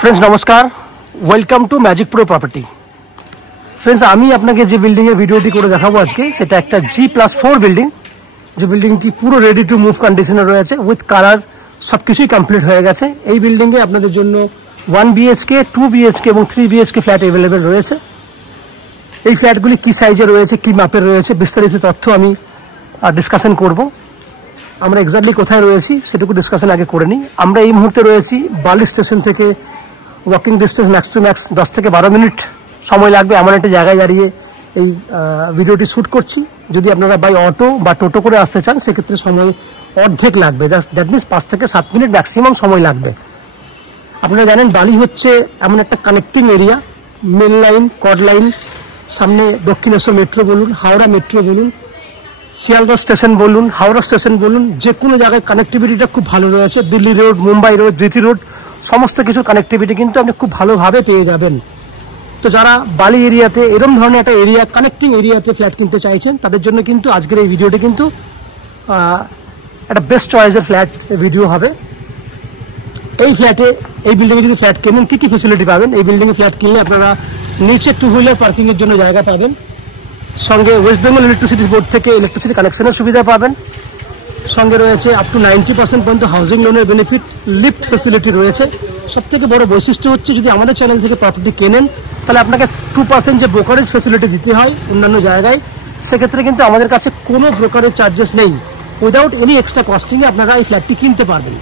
Friends नमस्कार welcome to magic pro property. Friends आमी आपनाके जे बिल्डिंगेर भिडियोटी करे देखाबो आजके सेटा एकटा G+4 बिल्डिंग, जो बिल्डिंगटी पुरो रेडी टू मुव कंडिशने रयेछे उइथ कालार सबकिछुई कमप्लीट हये गेछे। एई बिल्डिंगे आपनादेर जोन्नो 1 BHK 2 BHK এবং 3 BHK फ्लैट अवेलेबल रयेछे। এই ফ্ল্যাটগুলি কি সাইজে রয়েছে, কি মাপের রয়েছে, বিস্তারিত তথ্য আমি ডিসকাশন করব। আমরা এক্স্যাক্টলি কোথায় রয়েছি সেটুকু ডিসকাশন আগে করে নিই। আমরা এই মুহূর্তে রয়েছি বালি স্টেশন থেকে walking distance max to max 10 থেকে 12 মিনিট সময় লাগবে এমন একটা জায়গায় দাঁড়িয়ে এই ভিডিওটি শ্যুট করছি। যদি আপনারা বাই অটো বা টোটো করে আসতে চান সেক্ষেত্রে সময় অর্ধেক লাগবে, দ্যাট মিনস 5 থেকে 7 মিনিট ম্যাক্সিমাম সময় লাগবে। আপনারা জানেন বালি হচ্ছে এমন একটা কানেক্টিং এরিয়া, মেন লাইন, কড লাইন, সামনে দক্ষিণেশ্বর মেট্রো বলুন, হাওড়া মেট্রো বলুন, শিয়ালদহ স্টেশন বলুন, হাওড়া স্টেশন বলুন, যে কোনো জায়গায় কানেক্টিভিটিটা খুব ভালো রয়েছে। Delhi road, Mumbai road, GT road সমস্ত কিছু কানেক্টিভিটি কিন্তু আপনি খুব ভালোভাবে পেয়ে যাবেন। তো যারা বালি এরিয়াতে এরকম ধরনের একটা এরিয়া কানেক্টিং এরিয়াতে ফ্ল্যাট কিনতে চাইছেন তাদের জন্য কিন্তু আজকের এই ভিডিওটি কিন্তু একটা বেস্ট চয়েসের ফ্ল্যাট ভিডিও হবে। এই ফ্ল্যাটে এই বিল্ডিংয়ে যদি ফ্ল্যাট কেনেন কী কী ফেসিলিটি পাবেন, এই বিল্ডিংয়ে ফ্ল্যাট কিনলে আপনারা নিচে 2 হুইলার পার্কিংয়ের জন্য জায়গা পাবেন, সঙ্গে ওয়েস্ট বেঙ্গল ইলেকট্রিসিটি বোর্ড থেকে ইলেকট্রিসিটি কানেকশনের সুবিধা পাবেন, সঙ্গে রয়েছে আপ টু 90% পর্যন্ত হাউজিং লোনের বেনিফিট, লিফট ফেসিলিটি রয়েছে। সবথেকে বড় বৈশিষ্ট্য হচ্ছে যদি আমাদের চ্যানেল থেকে প্রপার্টি কেনেন তাহলে আপনাকে 2% যে ব্রোকারেজ ফেসিলিটি দিতে হয় অন্যান্য জায়গায়, সেক্ষেত্রে কিন্তু আমাদের কাছে কোনো ব্রোকারেজ চার্জেস নেই। উইদাউট এনি এক্সট্রা কস্টিংয়ে আপনারা এই ফ্ল্যাটটি কিনতে পারবেন।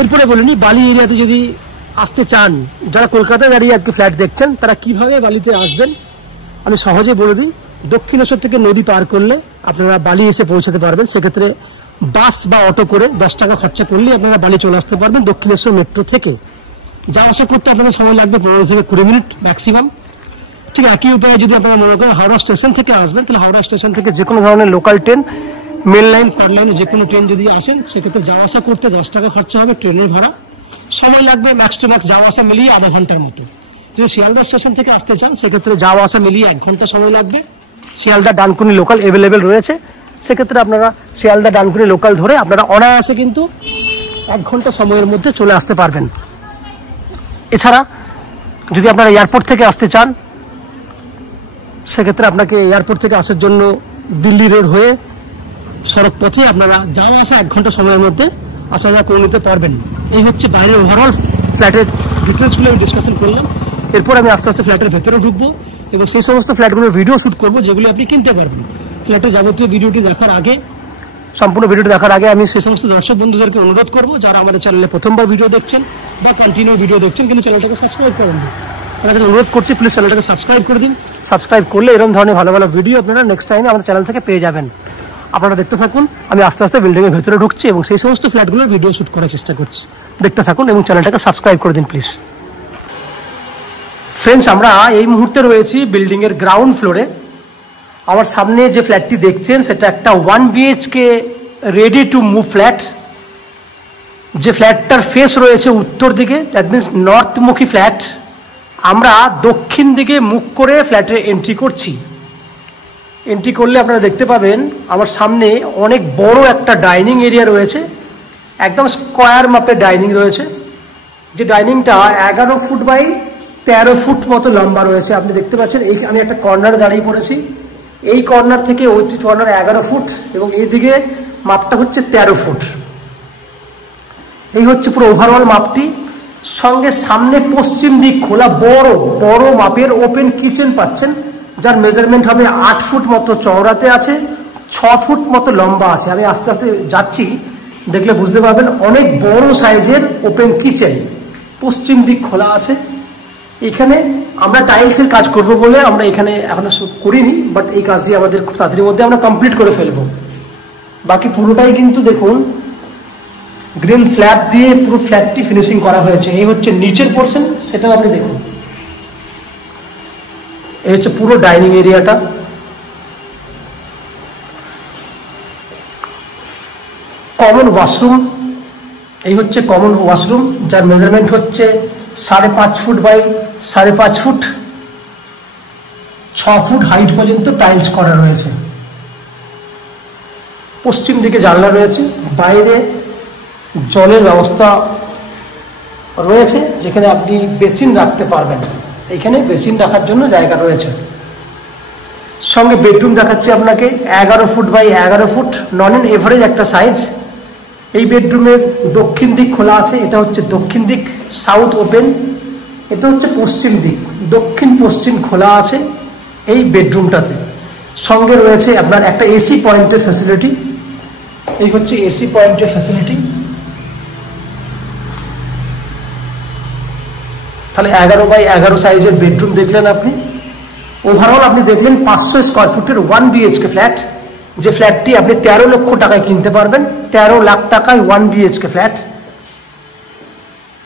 এরপরে বলিনি বালি এরিয়াতে যদি আসতে চান, যারা কলকাতায় দাঁড়িয়ে আজকে ফ্ল্যাট দেখছেন তারা কিভাবে বালিতে আসবেন আমি সহজে বলে দিই। দক্ষিণেশ্বর থেকে নদী পার করলে আপনারা বালি এসে পৌঁছাতে পারবেন। সেক্ষেত্রে বাস বা অটো করে 10 টাকা খরচা করলেই আপনারা বালি চলে আসতে পারবেন দক্ষিণেশ্বর মেট্রো থেকে। যাওয়া আসা করতে আপনাদের সময় লাগবে 15 থেকে 20 মিনিট ম্যাক্সিমাম। ঠিক একই উপায়ে যদি আপনারা মনে করেন হাওড়া স্টেশন থেকে আসবেন তাহলে হাওড়া স্টেশন থেকে যে কোনো ধরনের লোকাল ট্রেন, মেন লাইন, কড লাইনে যে কোনো ট্রেন যদি আসেন সেক্ষেত্রে যাওয়া আসা করতে 10 টাকা খরচা হবে ট্রেনের ভাড়া। সময় লাগবে ম্যাক্স টু ম্যাক্স যাওয়া আসা মিলিয়ে আধা ঘন্টার মতো। যদি শিয়ালদা স্টেশন থেকে আসতে চান সেক্ষেত্রে যাওয়া আসা মিলিয়ে 1 ঘন্টা সময় লাগবে। শিয়ালদা ডানকুনি লোকাল অ্যাভেলেবেল রয়েছে, সেক্ষেত্রে আপনারা শিয়ালদা ডানকুনি লোকাল ধরে আপনারা অনায়াসে কিন্তু 1 ঘন্টা সময়ের মধ্যে চলে আসতে পারবেন। এছাড়া যদি আপনারা এয়ারপোর্ট থেকে আসতে চান সেক্ষেত্রে আপনাকে এয়ারপোর্ট থেকে আসার জন্য দিল্লি রোড হয়ে সড়ক পথে আপনারা যাওয়া আসা 1 ঘন্টা সময়ের মধ্যে আসা যাওয়া করে নিতে পারবেন। এই হচ্ছে বাইরের ওভারঅল ফ্ল্যাটের ডিটেলসগুলো আমি ডিসকাশন করলাম। এরপর আমি আস্তে আস্তে ফ্ল্যাটের ভেতরে ঢুকবো এবং সেই সমস্ত ফ্ল্যাটগুলোর ভিডিও শ্যুট করবো যেগুলো আপনি কিনতে পারবেন। ফ্ল্যাটের যাবতীয় ভিডিওটি দেখার আগে, সম্পূর্ণ ভিডিওটি দেখার আগে আমি সেই সমস্ত দর্শক বন্ধুদেরকে অনুরোধ করবো যারা আমাদের চ্যানেলে প্রথমবার ভিডিও দেখছেন বা কন্টিনিউ ভিডিও দেখছেন কিন্তু চ্যানেলটাকে সাবস্ক্রাইব করেন না, তাদের অনুরোধ করছি প্লিজ চ্যানেলটাকে সাবস্ক্রাইব করে দিন। সাবস্ক্রাইব করলে এরকম ধরনের ভালো ভালো ভিডিও আপনারা নেক্সট টাইমে আমাদের চ্যানেল থেকে পেয়ে যাবেন। আপনারা দেখতে থাকুন, আমি আস্তে আস্তে বিল্ডিংয়ের ভেতরে ঢুকছি এবং সেই সমস্ত ফ্ল্যাটগুলোর ভিডিও শ্যুট করার চেষ্টা করছি। দেখতে থাকুন এবং চ্যানেলটাকে সাবস্ক্রাইব করে দিন প্লিজ। ফ্রেন্ডস আমরা এই মুহূর্তে রয়েছি বিল্ডিংয়ের গ্রাউন্ড ফ্লোরে। আমার সামনে যে ফ্ল্যাটটি দেখছেন সেটা একটা 1 BHK ready to move flat. যে ফ্ল্যাটটার ফেস রয়েছে উত্তর দিকে, দ্যাট মিনস নর্থমুখী ফ্ল্যাট। আমরা দক্ষিণ দিকে মুখ করে ফ্ল্যাটে এন্ট্রি করছি। এন্ট্রি করলে আপনারা দেখতে পাবেন আমার সামনে অনেক বড় একটা ডাইনিং এরিয়া রয়েছে, একদম স্কোয়ার মাপের ডাইনিং রয়েছে। যে ডাইনিংটা 11 ফুট বাই 13 ফুট মতো লম্বা রয়েছে। আপনি দেখতে পাচ্ছেন এই আমি একটা কর্নারে দাঁড়িয়ে পড়েছি, এই কর্নার থেকে ওই কর্নার 11 ফুট এবং এইদিকে মাপটা হচ্ছে 13 ফুট। এই হচ্ছে পুরো ওভারঅল মাপটি। সঙ্গে সামনে পশ্চিম দিক খোলা বড় বড় মাপের ওপেন কিচেন পাচ্ছেন, যার মেজারমেন্ট হবে 8 ফুট মতো চওড়াতে আছে, 6 ফুট মতো লম্বা আছে। আমি আস্তে আস্তে যাচ্ছি, দেখলে বুঝতে পারবেন অনেক বড় সাইজের ওপেন কিচেন, পশ্চিম দিক খোলা আছে। এখানে আমরা টাইলসের কাজ করব বলে আমরা এখানে এখনো করিনি, বাট এই কাজটি আমাদের খুব তাড়াতাড়ির মধ্যে আমরা কমপ্লিট করে ফেলবো। বাকি পুরোটাই কিন্তু দেখুন গ্রিন স্ল্যাব দিয়ে পুরো ফ্ল্যাটটি ফিনিশিং করা হয়েছে। এই হচ্ছে নিচের পোর্শন, সেটাও আপনি দেখুন। এই হচ্ছে পুরো ডাইনিং এরিয়াটা। কমন ওয়াশরুম, এই হচ্ছে কমন ওয়াশরুম, যার মেজারমেন্ট হচ্ছে 5.5 foot by 5.5 foot, 6 foot height পর্যন্ত টাইলস করা রয়েছে। পশ্চিম দিকে জানলা রয়েছে, বাইরে জলের ব্যবস্থা রয়েছে, যেখানে আপনি বেসিন রাখতে পারবেন। এখানে বেসিন রাখার জন্য জায়গা রয়েছে। সঙ্গে বেডরুম দেখাচ্ছি আপনাকে, 11 foot by 11 foot, non an average একটা সাইজ। এই বেডরুমের দক্ষিণ দিক খোলা আছে, এটা হচ্ছে দক্ষিণ দিক, সাউথ ওপেন। এটা হচ্ছে পশ্চিম দিক, দক্ষিণ পশ্চিম খোলা আছে এই বেডরুমটাতে। সঙ্গে রয়েছে আপনার একটা এসি পয়েন্টের ফ্যাসিলিটি। এই হচ্ছে এসি পয়েন্টের ফ্যাসিলিটি। তাহলে 11 বাই 11 সাইজের বেডরুম দেখলেন আপনি। ওভারঅল আপনি দেখলেন 500 স্কোয়ার ফুটের 1 BHK ফ্ল্যাট, যে ফ্ল্যাটটি আপনি 13 লক্ষ টাকায় কিনতে পারবেন। 13 লাখ টাকায় 1 BHK ফ্ল্যাট।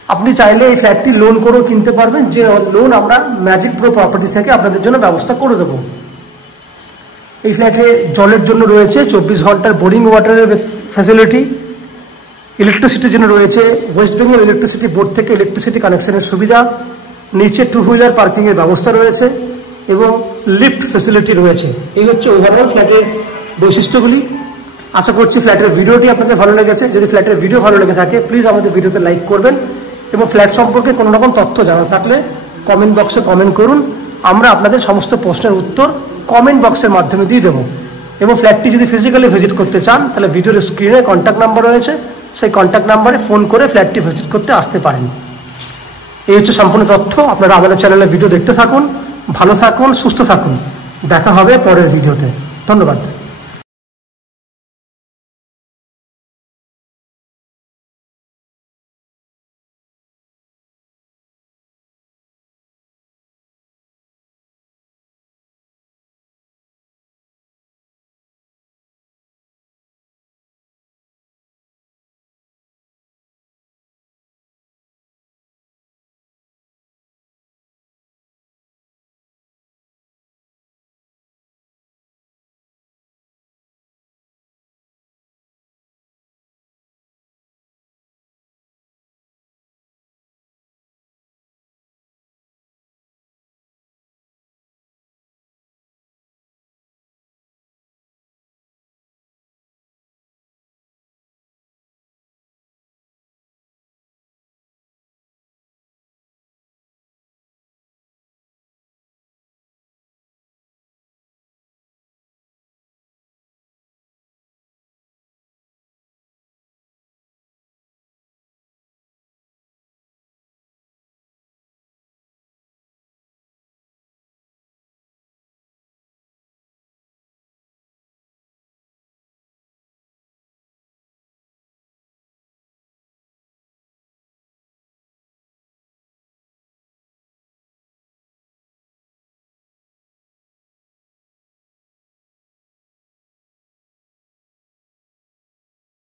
আপনি চাইলে এই ফ্ল্যাটটি লোন করেও কিনতে পারবেন, যে লোন আমরা ম্যাজিক প্রো প্রপার্টি থেকে আপনাদের জন্য ব্যবস্থা করে দেবো। এই ফ্ল্যাটে জলের জন্য রয়েছে 24 ঘন্টার বোরিং ওয়াটারের ফ্যাসিলিটি। ইলেকট্রিসিটির জন্য রয়েছে ওয়েস্ট বেঙ্গল ইলেকট্রিসিটি বোর্ড থেকে ইলেকট্রিসিটি কানেকশনের সুবিধা। নিচে 2 হুইলার পার্কিংয়ের ব্যবস্থা রয়েছে এবং লিফট ফ্যাসিলিটি রয়েছে। এই হচ্ছে ওভারঅল ফ্ল্যাটের বৈশিষ্ট্যগুলি। আশা করছি ফ্ল্যাটের ভিডিওটি আপনাদের ভালো লেগেছে। যদি ফ্ল্যাটের ভিডিও ভালো লেগে থাকে প্লিজ আমাদের ভিডিওতে লাইক করবেন, এবং ফ্ল্যাট সম্পর্কে কোনো রকম তথ্য জানা থাকলে কমেন্ট বক্সে কমেন্ট করুন। আমরা আপনাদের সমস্ত প্রশ্নের উত্তর কমেন্ট বক্সের মাধ্যমে দিয়ে দেবো। এবং ফ্ল্যাটটি যদি ফিজিক্যালি ভিজিট করতে চান তাহলে ভিডিওর স্ক্রিনে কন্ট্যাক্ট নাম্বার রয়েছে, সেই কন্ট্যাক্ট নাম্বারে ফোন করে ফ্ল্যাটটি ভিজিট করতে আসতে পারেন। এই হচ্ছে সম্পূর্ণ তথ্য। আপনারা আমাদের চ্যানেলে ভিডিও দেখতে থাকুন, ভালো থাকুন, সুস্থ থাকুন। দেখা হবে পরের ভিডিওতে। ধন্যবাদ।